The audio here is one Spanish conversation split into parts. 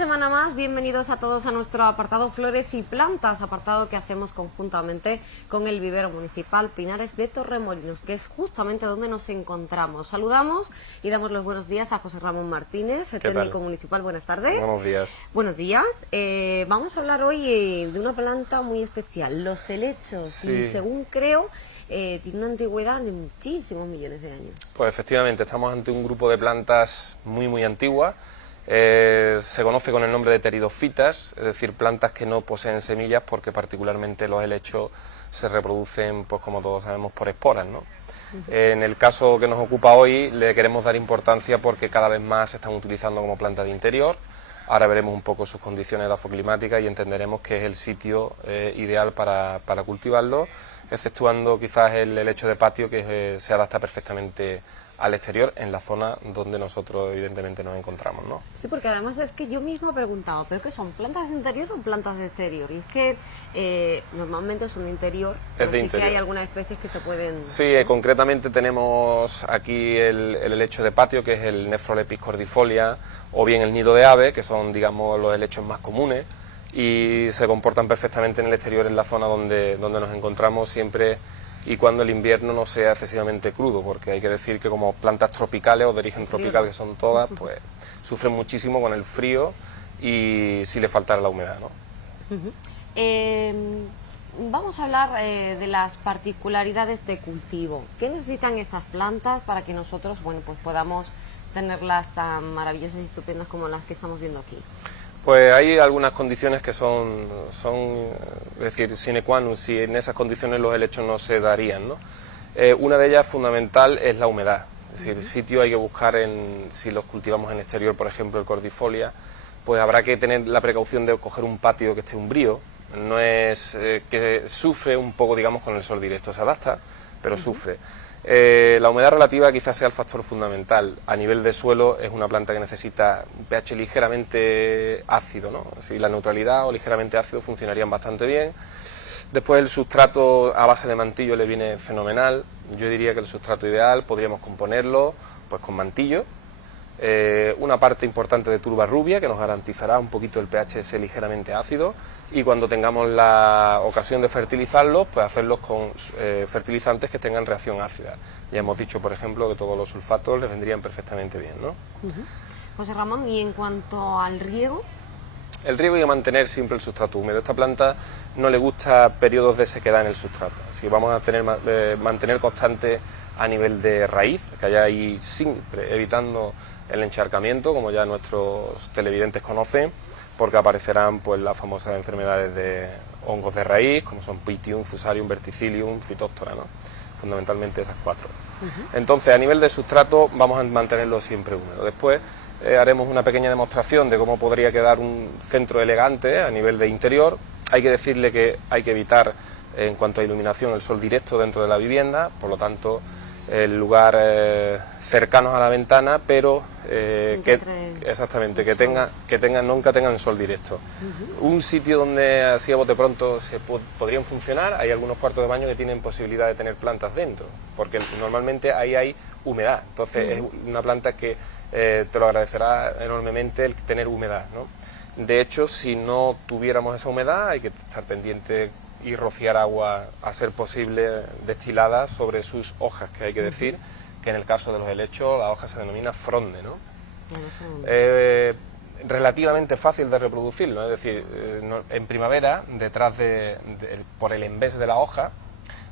semana más, bienvenidos a todos a nuestro apartado Flores y Plantas, apartado que hacemos conjuntamente con el vivero municipal Pinares de Torremolinos, que es justamente donde nos encontramos. Saludamos y damos los buenos días a José Ramón Martínez, el técnico municipal. Buenas tardes. Buenos días. Buenos días. Vamos a hablar hoy de una planta muy especial, los helechos, Sí. y según creo, tiene una antigüedad de muchísimos millones de años. Pues efectivamente, estamos ante un grupo de plantas muy antiguas. Se conoce con el nombre de pteridofitas, es decir, plantas que no poseen semillas porque particularmente los helechos se reproducen, pues como todos sabemos, por esporas, ¿no? En el caso que nos ocupa hoy le queremos dar importancia porque cada vez más se están utilizando como planta de interior. Ahora veremos un poco sus condiciones edafoclimáticas y entenderemos que es el sitio ideal para cultivarlo, exceptuando quizás el helecho de patio que se adapta perfectamente al exterior en la zona donde nosotros evidentemente nos encontramos, ¿no? Sí, porque además es que yo mismo he preguntado, ¿pero qué son? ¿Plantas de interior o plantas de exterior? Y es que normalmente son de interior, pero sí que hay algunas especies que se pueden... Sí, concretamente tenemos aquí el helecho de patio, que es el Nephrolepis cordifolia, o bien el nido de ave, que son, digamos, los helechos más comunes, y se comportan perfectamente en el exterior, en la zona donde nos encontramos siempre y cuando el invierno no sea excesivamente crudo, porque hay que decir que como plantas tropicales o de origen tropical que son todas, pues sufren muchísimo con el frío y si le faltara la humedad, ¿no? Vamos a hablar de las particularidades de cultivo. ¿Qué necesitan estas plantas para que nosotros, bueno, pues podamos tenerlas tan maravillosas y estupendas como las que estamos viendo aquí? Pues hay algunas condiciones que son es decir, sine qua non, si en esas condiciones los helechos no se darían, ¿no? Una de ellas fundamental es la humedad, es decir, el sitio hay que buscar, si los cultivamos en exterior, por ejemplo el cordifolia, pues habrá que tener la precaución de coger un patio que esté umbrío, no es que sufre un poco, digamos, con el sol directo, se adapta, pero sufre. La humedad relativa quizás sea el factor fundamental. A nivel de suelo es una planta que necesita un pH ligeramente ácido, ¿no? Si la neutralidad o ligeramente ácido funcionarían bastante bien. Después el sustrato a base de mantillo le viene fenomenal. Yo diría que el sustrato ideal podríamos componerlo pues con mantillo, una parte importante de turba rubia que nos garantizará un poquito el pH ese ligeramente ácido, y cuando tengamos la ocasión de fertilizarlos, pues hacerlos con fertilizantes que tengan reacción ácida. Ya hemos dicho, por ejemplo, que todos los sulfatos les vendrían perfectamente bien, ¿no? José Ramón, y en cuanto al riego... El riego hay que mantener siempre el sustrato húmedo. A esta planta no le gusta periodos de sequedad en el sustrato, así que vamos a mantener constante a nivel de raíz, que haya ahí siempre evitando el encharcamiento, como ya nuestros televidentes conocen, porque aparecerán pues las famosas enfermedades de hongos de raíz, como son Pythium, Fusarium, Verticillium, Phytophthora, ¿no? Fundamentalmente esas cuatro. Entonces, a nivel de sustrato vamos a mantenerlo siempre húmedo. Después haremos una pequeña demostración de cómo podría quedar un centro elegante a nivel de interior. Hay que decirle que hay que evitar, en cuanto a iluminación, el sol directo dentro de la vivienda, por lo tanto el lugar cercanos a la ventana, pero nunca tengan sol directo. Un sitio donde así a bote pronto podrían funcionar, hay algunos cuartos de baño que tienen posibilidad de tener plantas dentro, porque normalmente ahí hay humedad, entonces es una planta que te lo agradecerá enormemente el tener humedad, ¿no? De hecho, si no tuviéramos esa humedad, hay que estar pendiente y rociar agua, a ser posible, destilada sobre sus hojas, que hay que decir que en el caso de los helechos la hoja se denomina fronde, ¿no? Relativamente fácil de reproducirlo, es decir, en primavera, por el envés de la hoja,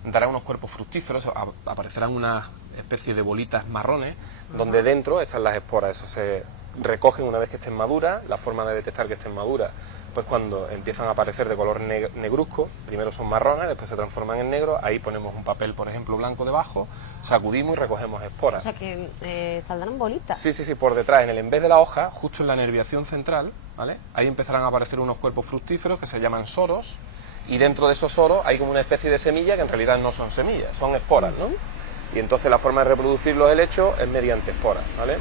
dará unos cuerpos fructíferos, aparecerán unas especies de bolitas marrones, donde dentro están las esporas. Eso se recogen una vez que estén maduras. La forma de detectar que estén maduras, pues cuando empiezan a aparecer de color negruzco, primero son marrones, después se transforman en negro, ahí ponemos un papel, por ejemplo, blanco debajo, sacudimos y recogemos esporas. O sea que saldrán bolitas. Sí, por detrás, en el envés de la hoja, justo en la nerviación central, ¿vale? Ahí empezarán a aparecer unos cuerpos fructíferos que se llaman soros, y dentro de esos soros hay como una especie de semilla que en realidad no son semillas, son esporas, ¿no? Y entonces la forma de reproducir los helechos es mediante esporas, ¿vale?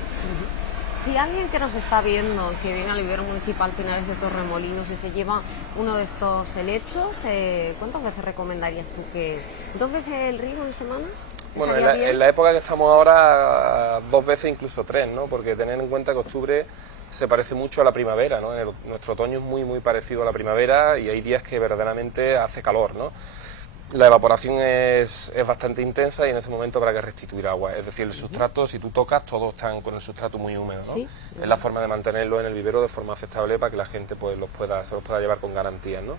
Si alguien que nos está viendo, que viene al vivero municipal Pinares de Torremolinos y se lleva uno de estos helechos, ¿cuántas veces recomendarías tú que...? ¿2 veces el riego en semana? Bueno, en la época que estamos ahora, 2 veces, incluso 3, ¿no? Porque tener en cuenta que octubre se parece mucho a la primavera, ¿no? Nuestro otoño es muy parecido a la primavera y hay días que verdaderamente hace calor, ¿no? La evaporación es bastante intensa y en ese momento habrá que restituir agua. Es decir, el sustrato, si tú tocas, todos están con el sustrato muy húmedo, ¿no? Sí. Es la forma de mantenerlo en el vivero de forma aceptable para que la gente pues se los pueda llevar con garantías, ¿no?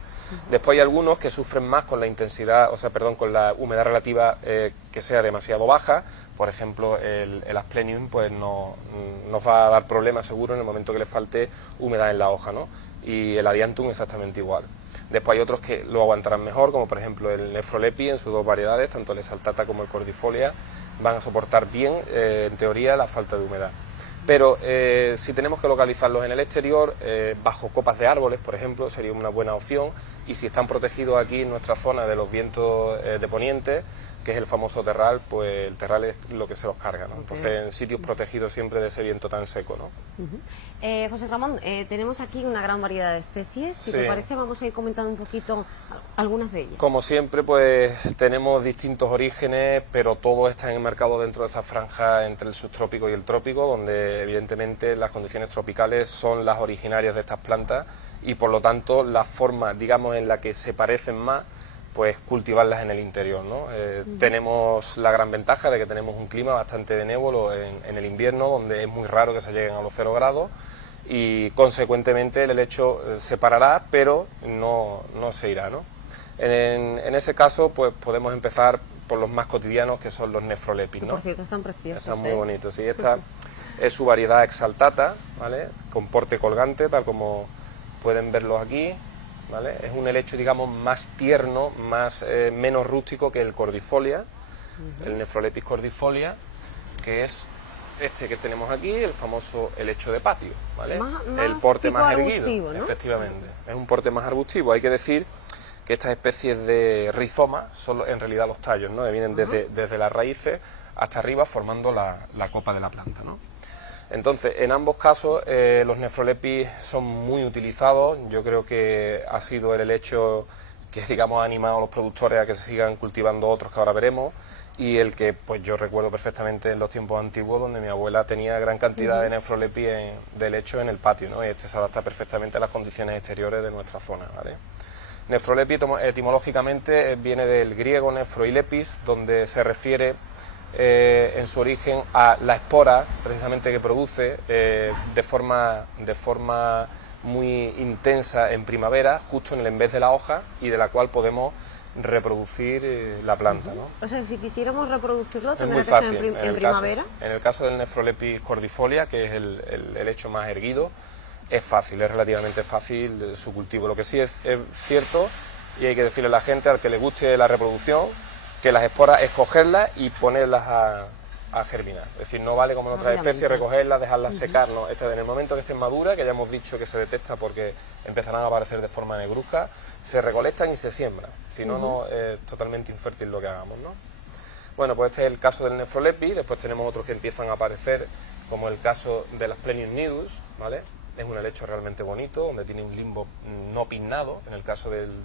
Después hay algunos que sufren más con la intensidad, con la humedad relativa que sea demasiado baja. Por ejemplo, el Asplenium pues nos va a dar problemas seguro en el momento que le falte humedad en la hoja, ¿no? Y el Adiantum exactamente igual. Después hay otros que lo aguantarán mejor, como por ejemplo el Nefrolepi en sus dos variedades, tanto el Exaltata como el Cordifolia, van a soportar bien, en teoría, la falta de humedad. Pero si tenemos que localizarlos en el exterior, bajo copas de árboles, por ejemplo, sería una buena opción, y si están protegidos aquí en nuestra zona de los vientos de poniente, que es el famoso terral, pues el terral es lo que se los carga, ¿no? Entonces, en sitios protegidos siempre de ese viento tan seco, ¿no? José Ramón, tenemos aquí una gran variedad de especies. Si te parece, vamos a ir comentando un poquito algunas de ellas. Como siempre, pues tenemos distintos orígenes, pero todos están enmarcados dentro de esa franja entre el subtrópico y el trópico, donde evidentemente las condiciones tropicales son las originarias de estas plantas y por lo tanto la forma, digamos, en la que se parecen más, pues cultivarlas en el interior, ¿no? Tenemos la gran ventaja de que tenemos un clima bastante benévolo en el invierno, donde es muy raro que se lleguen a los 0 grados y consecuentemente el helecho se parará, pero no se irá, ¿no? En ese caso, pues podemos empezar por los más cotidianos, que son los Nefrolepis, ¿no? Por cierto, están preciosos. Están muy bonitos, sí. Esta es su variedad Exaltata, ¿vale? Con porte colgante, tal como pueden verlos aquí, ¿vale? Es un helecho, digamos, más tierno, menos rústico que el Cordifolia, el Nefrolepis cordifolia, que es este que tenemos aquí, el famoso helecho de patio, ¿vale? El porte más erguido, ¿no? Efectivamente. Es un porte más arbustivo. Hay que decir que estas especies de rizoma son en realidad los tallos, ¿no? Que vienen desde las raíces hasta arriba formando la copa de la planta, ¿no? Entonces, en ambos casos, los Nefrolepis son muy utilizados. Yo creo que ha sido el helecho que, digamos, ha animado a los productores a que se sigan cultivando otros que ahora veremos, y el que, pues yo recuerdo perfectamente en los tiempos antiguos, donde mi abuela tenía gran cantidad de Nefrolepis de helecho en el patio, ¿no? Y este se adapta perfectamente a las condiciones exteriores de nuestra zona, ¿vale? Nefrolepi etimológicamente viene del griego nefroilepis, donde se refiere en su origen a la espora precisamente que produce de forma muy intensa en primavera, justo en el envés de la hoja, y de la cual podemos reproducir la planta, ¿no? O sea, si quisiéramos reproducirlo, es muy tendría que ser fácil. en primavera. En el caso del Nefrolepis cordifolia, que es el helecho más erguido, es fácil, es relativamente fácil su cultivo. Lo que sí es cierto, y hay que decirle a la gente, al que le guste la reproducción, que las esporas es cogerlas y ponerlas a germinar. Es decir, no vale como en otras especies recogerlas, dejarlas secar, no. En el momento que estén maduras, que ya hemos dicho que se detecta porque empezarán a aparecer de forma negruzca, se recolectan y se siembran. Si no, no es totalmente infértil lo que hagamos, ¿no? Bueno, pues este es el caso del Nefrolepis. Después tenemos otros que empiezan a aparecer, como el caso del Asplenium nidus, ¿vale? Es un helecho realmente bonito, donde tiene un limbo no pinnado. En el caso del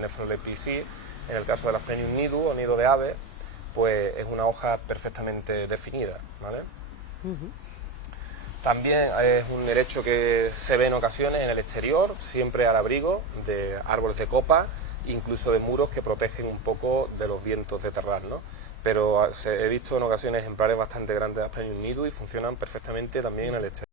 Nefrolepis sí. En el caso del Asplenium nidus o nido de ave, pues es una hoja perfectamente definida, ¿vale? También es un helecho que se ve en ocasiones en el exterior, siempre al abrigo de árboles de copa, incluso de muros que protegen un poco de los vientos de terral, ¿no? Pero he visto en ocasiones ejemplares bastante grandes de Asplenium nidus y funcionan perfectamente también en el exterior.